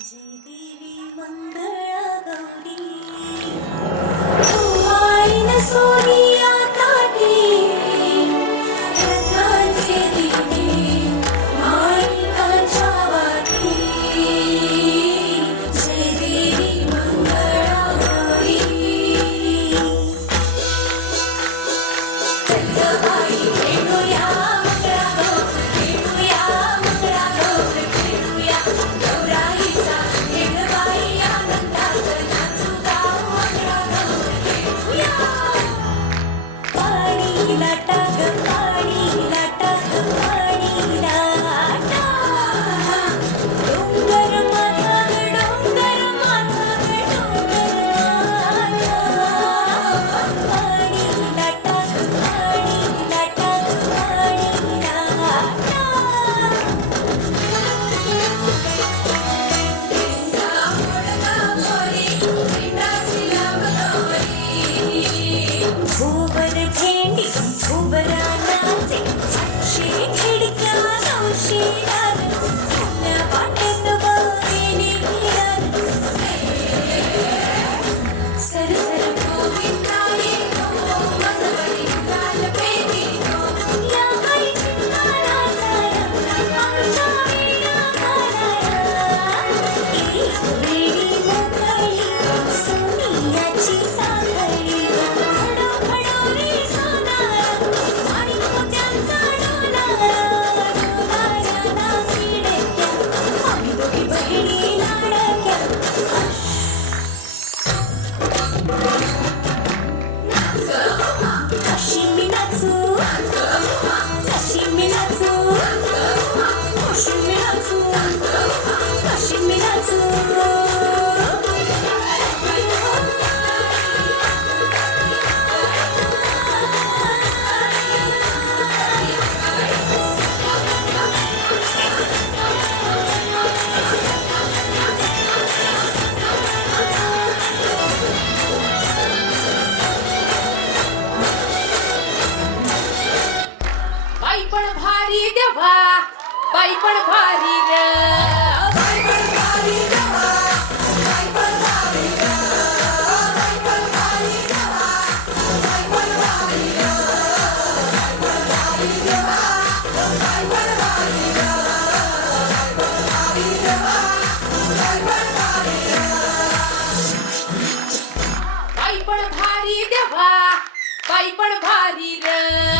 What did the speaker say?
जय देवी मंगळा गौरी कुमारीन सोनिया ताटी रत्नांचे दिवे माणिकाच्या वाटी जय देवी मंगळा गौरी चंद्रबाई खेळूया मंगळा गौर खेळूया मंगळा गौर खेळूया गौराईचा खेळबाई आनंदात नाचू गाऊ मंगळा गौर खेळूया पाणी लाटा ग पाणी लाटा ग पाणी लाटा डोंगर माथा ग डोंगर माथा ग डोंगर माथा पाणी लाटा ग पाणी लाटा ग पाणी लाटा भुवर भेंडी भुवरा नाचे आठशे खिडक्या नऊशे दार पुण्या वाटेत वारेने हिरार सरसर गोविंदा येतो माझं वडील पेटी या आई चिंतानाचा रंगा आमच्या वीणा घालाया एक वेळी मोकळी सोनियाची साखळी खडो खडो रे सोनारा माणिक मोत्यांचा डोलारा डोलारा नाची डक्या आम्ही दोघी बहिणी लाडक्या कशी मी नाचू कशी मी नाचू कशी मी नाचू कशी मी नाचू बाई पण भारी देवा बाई पण भारी र बाई पण भारी देवा बाई पण भारी र बाई पण भारी देवा बाई पण भारी र बाई पण भारी देवा बाई पण भारी र बाई पण भारी देवा बाई पण भारी र बाई पण भारी देवा बाई पण भारी र